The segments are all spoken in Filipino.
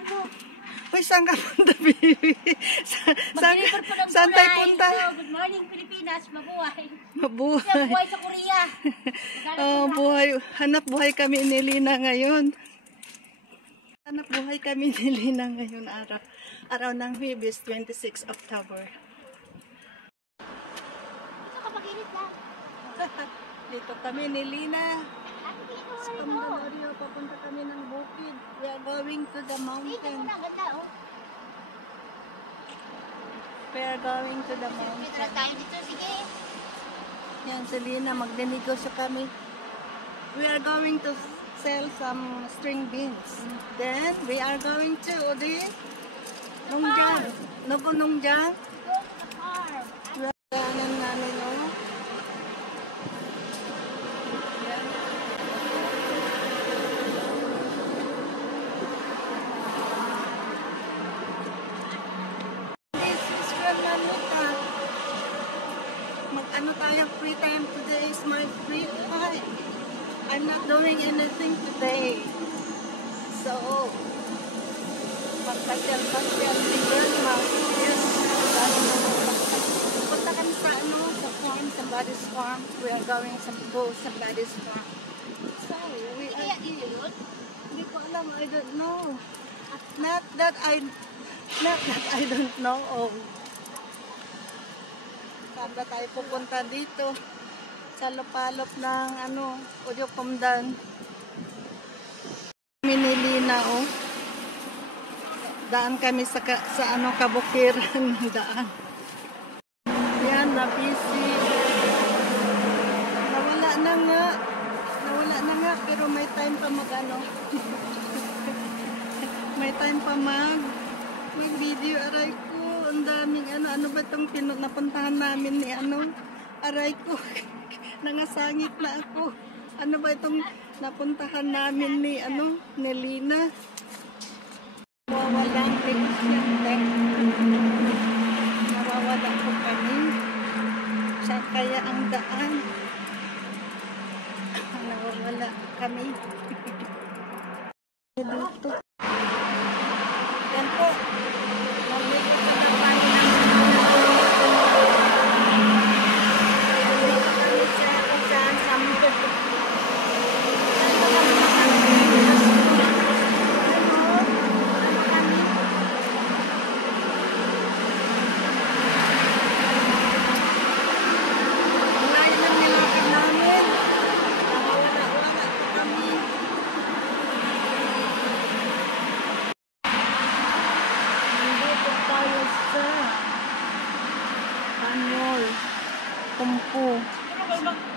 Tingnan mo. Uy, saan ka punta, baby? Saan tayo punta? Good morning, Pilipinas. Mabuhay. Mabuhay. Buhay sa Korea. Oh, buhay. Hanap buhay kami ni Lina ngayon. Hanap buhay kami ni Lina ngayon araw. Araw ng Huwebes, 26 October. Ito kapag-init lang. Dito kami ni Lina. Sa Mandaluyong, papunta kami ng bukid. We are going to the mountain. Dito muna, ganda oh. We are going to the Dito mountain. na tayo dito, sige. Yan, si Lina, magdinegosyo kami. We are going to sell some string beans. Then, we are going to the Nongja. Nongja. Go to the farm. Daanan namin, no? Yan. This is from Manila. Mag-ano tayo, free time today is my free time. I'm not doing anything today. So, magpasyal-pasyal si Grandma. Yes, punta kami sa sa farm, somebody's farm. We are going to go somebody's farm. So, we are here. Hindi ko alam, I don't know. Not that I don't know. Oh. Saan ba tayo pupunta dito? Sa lupalop ng Udyok-Kumdan. Minilina, oh. Daan kami sa kabukiran ng daan. Yan, na-busy. Nawala na nga, pero may time pa may time pa mag-video. Aray ko, ang daming ano ba itong napuntahan namin ni aray ko. Nangasangit na ako. Ano ba itong napuntahan namin ni Lina? Nawawalan nawawalan po kami. Saan kaya ang daan? Nawawala kami. Dito. Yan po.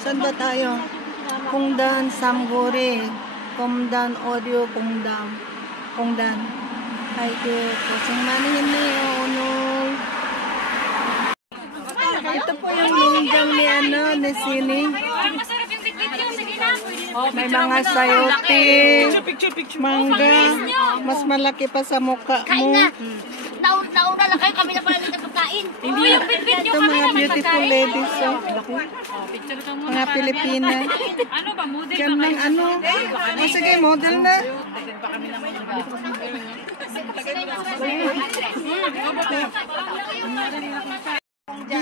Saan ba tayo? Kumdan, Samguri. Kumdan, Audio, Kumdan. Ay, kusing manin ni Onol. Ito po yung lungjang ni Sini. May mga sayote, mangga. Mas malaki pa sa mukha mo. Nauna lang kayo, kami na pala ng pagkain. Hindi yung pinpin nyo Ito kami mga na may beautiful pagkain. ladies, oh. Picture ka muna. Mga Pilipina. Ano ba, model Yan ba lang kayo? O sige, model na.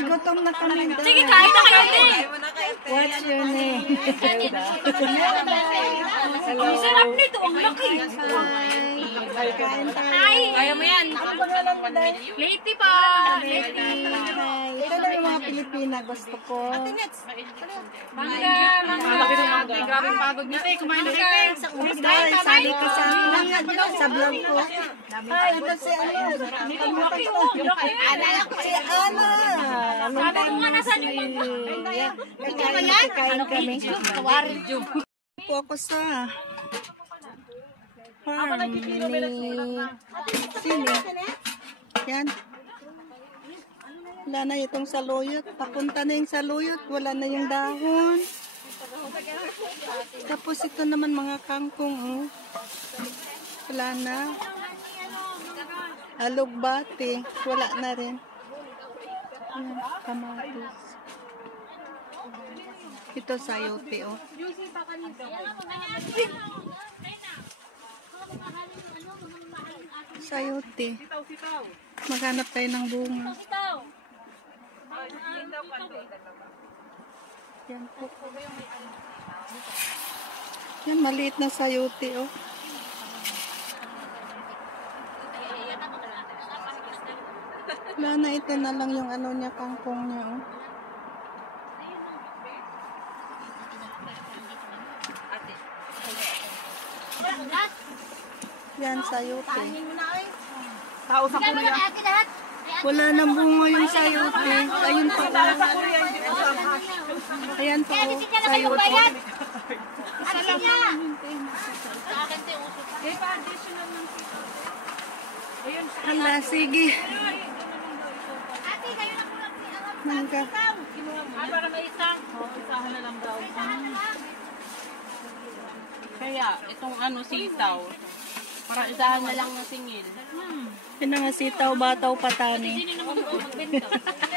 Gutom na kami. Sige, kain na kayo, te. What's your name? Ang sarap nito, ang laki. Hi. Kain tayo. Ay, kaya mo yan. Lady pa. Hi. Ito na yung mga Pilipina. Gusto ko. Mangga, mangga. Grabe pagod niya, te. Kumain na kayo. Guys, sabi ko sa vlog ko. Hi, ito si Si Ana. Sabi ko nga, nasaan yung mangga? Kakain kami. Po ako sa farm ni Sini. Yan. Wala na itong saluyot. Papunta na yung saluyot. Wala na yung dahon. Tapos ito naman mga kangkong. Oh. Wala na. Alugbati. Wala na rin. Yan, kamatis. Ito sayote, oh. sayote. Sitaw, sitaw. Maghanap tayo ng bunga. Sitaw. Sitaw, kanto. Yan po. Yan, maliit na sayote, oh. Wala na, ito na lang yung ano niya, kangkong niya, oh. Yan, sayote. Tao sa Kaya Korea. mga ate lahat. Wala nang bunga yung sayote. Ayun pa ba? Sa Korea, hindi ko sa Ayan po, Kaya oh, di siya na sayote. magbayad. Ate niya. Hala, sige. Ate, kayo na po lang. Mangga. Para may isang. Isahan na lang daw. Kaya, itong ano, sitaw. Para isahan na lang ng singil. Yan na nga, sitaw, bataw, patani.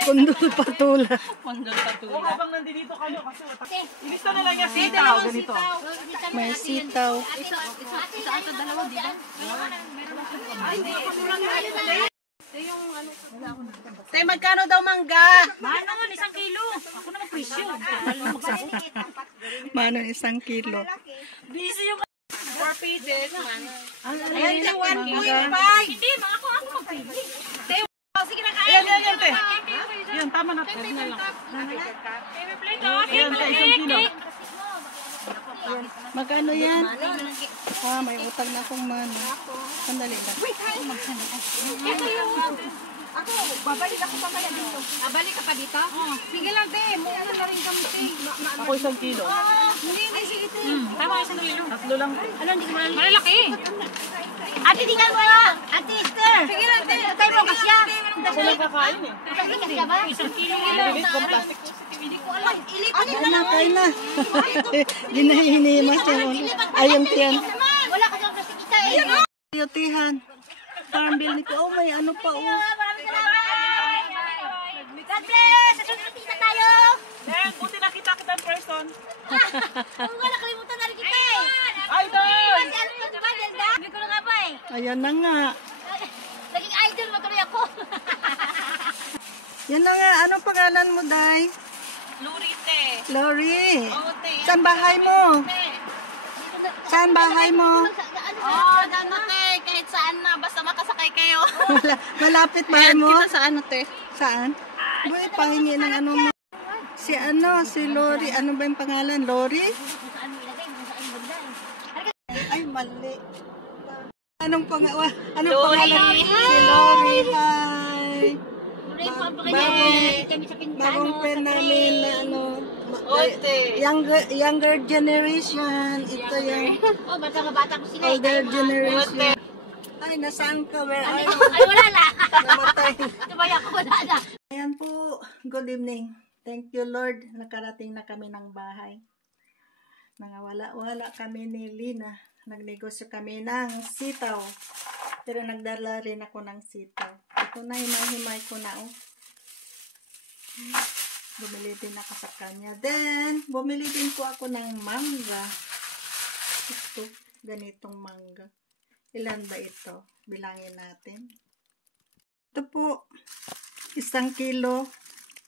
Kundul, patula. Kondol O patula. habang nandito kayo, kasi ilista na lang yung sitaw. Ganito. May sitaw. Isa ata dalawa, di ba? Tay, magkano daw mangga? Mahal naman, 1 kilo. Ako naman presyo. Mano, 1 kilo. Busy yung 4 pieces, man. Ayan, Hindi, ako magpili. Sige na, Ayan, yan, yan, te. Yan, tama na. Yan na lang. Ayan, sa 1 kilo. Magkano yan? Ah, may utang na akong mano. Sandali lang. Balik ka pa dito? Sige lang, te. Muna na rin kami, te. Ako 1 kilo. Hindi, sige, te. Tama, 1 kilo. Tatlo lang. Ano, hindi ko malalaki. Ate, di ka mo. Ate, Esther. Sige lang, te. Tayo mo kasya. Ako lang kakain eh. Kasi kasya ba? 1 kilo. Bilis ko plastic. Hindi ko alam. Kain na, kain na. Ginahinimas yun. Ayun, tiyan. Wala kasi ang kasi kita eh. Sayotihan. Farm bill nito. Oh, may ano pa, oh. Maraming salamat. God bless. Sa sunod na tayo. Eh, buti nakita kita in person. Kung wala, nakalimutan na rin kita eh. Idol! Si Alfred ba, Delda? Sabi ko na nga ba eh. Ayan na nga. Naging idol mo tuloy ako. Yan na nga. Anong pangalan mo, Day? Lurite. Lori. Ote. Saan bahay mo? Saan bahay mo? Oh, ano te, kahit saan na, basta makasakay kayo. Malapit bahay mo? Kita sa ano te? Saan? Boy, pahingi ng ano mo. Si ano, si Lori. Ano ba yung pangalan? Lori? Ay, mali. Anong pangalan? Anong pangalan? Si Lori. Hi. Bagong friend namin na ano. Ote. Younger generation. Ito yung Oh, bata ko sila eh. older generation. Ay, nasaan ka? Where are you? Ay, wala na. Namatay. Tumaya ko, wala na. Ayan po. Good evening. Thank you, Lord. Nakarating na kami ng bahay. Wala kami ni Lina. Nagnegosyo kami ng sitaw. Pero nagdala rin ako ng sitaw. Ito na, himay-himay ko na, oh. Bumili din ako sa kanya. Then, bumili din po ako ng mangga. Ito, ganitong mangga. Ilan ba ito? Bilangin natin. Ito po, 1 kilo.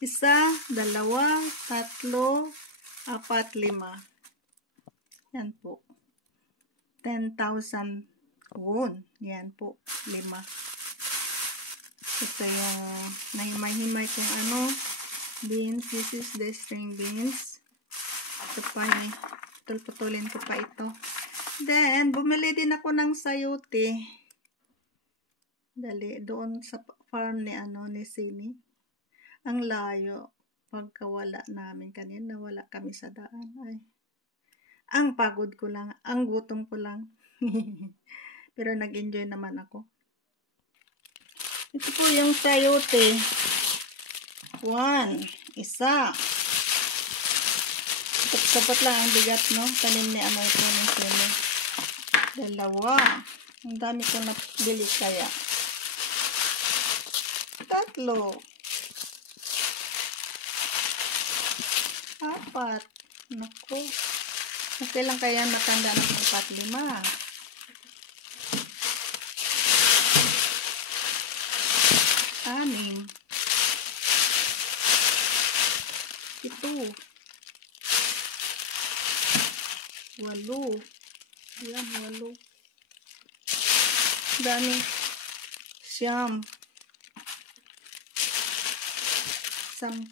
1, 2, 3, 4, 5. Yan po. 10,000 won. Yan po, 5. Ito yung nahimay-himay kong ano, beans. This is the string beans. Ito pa eh. Putulin ko pa ito. Then, bumili din ako ng sayote. Dali, doon sa farm ni ano, ni Sini. Ang layo. Pagkawala namin kanina, wala kami sa daan. Ay. Ang pagod ko lang. Ang gutom ko lang. Pero nag-enjoy naman ako. Ito po yung sayote. 1. Isa. Sapat lang ang bigat, no? Tanim ni ano ito ng sino. 2. Ang dami ko nabili kaya. 3. 4. Naku. Okay lang kaya matanda ng 4, 5. 6, 7, 8. Yan, 8. Dami. 9. 10.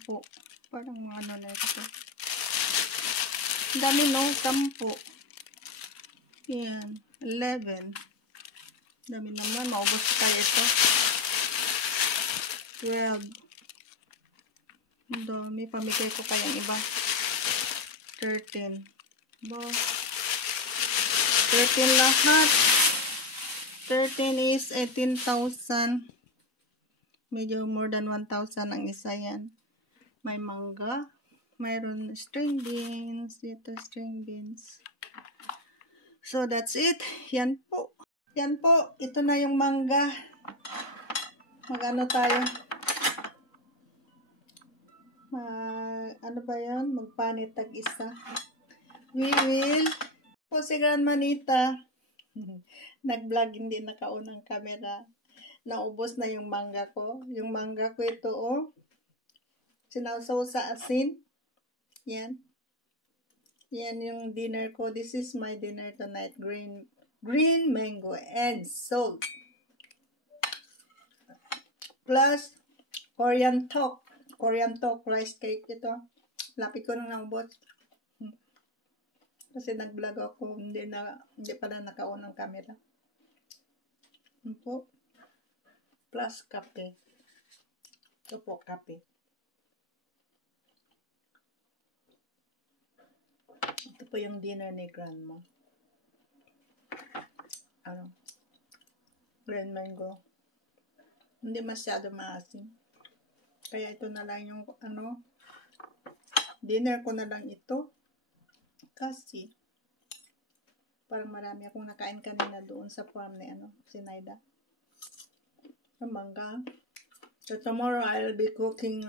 Parang mga ano na ito. Dami, no? 10. Yan. 11. Dami naman. Maubos tayo ito. 12. Ang dami. Pamigay ko kayang iba. 13. Ba? 13 lahat. 13 is 18,000. Medyo more than 1,000 ang isa yan. May mangga. Mayroon string beans. Dito string beans. So that's it. Yan po. Yan po. Ito na yung mangga. Mag-ano tayo? Ano ba yan? Magpanit tag-isa. We will po si Grandma Nita. Nag-vlog, hindi nakaunang camera. Naubos na yung mangga ko. Yung mangga ko ito, oh. Sinawsaw sa asin. Yan. Yan yung dinner ko. This is my dinner tonight. Green mango and salt. Plus, Korean talk rice cake ito. Lapit ko nang naubos. Kasi nag-vlog ako, hindi pala nakaunang camera. Ano po? Plus kape. Ito po, kape. Ito po yung dinner ni Grandma. Green mango. Hindi masyado maasim. Kaya ito na lang yung, dinner ko na lang ito. Kasi, parang marami akong nakain kanina doon sa farm ni Sinaida. Ang mangga. So, tomorrow I'll be cooking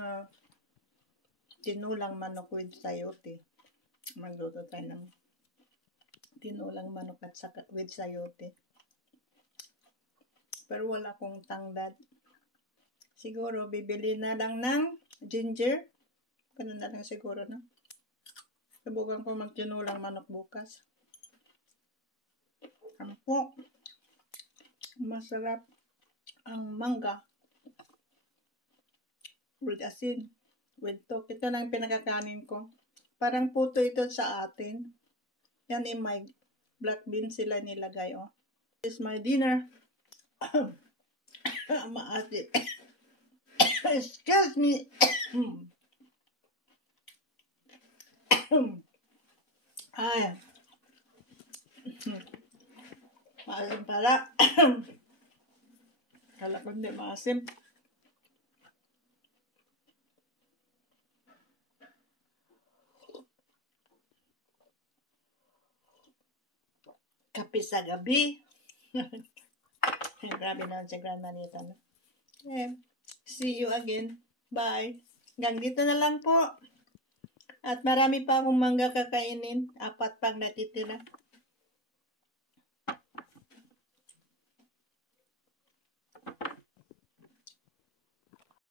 tinulang manok with sayote. Magluto tayo ng tinulang manok at with sayote. Pero wala akong tanglad. Siguro, bibili na lang ng ginger. Ganun na lang siguro, no? Subukan ko magtinulang manok bukas. Po. Masarap ang mangga. With asin. With tok. Ito lang pinakakanin ko. Parang puto ito sa atin. Yan may black beans sila nilagay, oh. This is my dinner. Maasit. Excuse me. Ay. Maasim pala. Kala ko hindi maasim. Kape sa gabi. Grabe naman si Grandma Nita. No? See you again. Bye. Hanggang dito na lang po. At marami pa akong mangga kakainin. 4 pang natitira.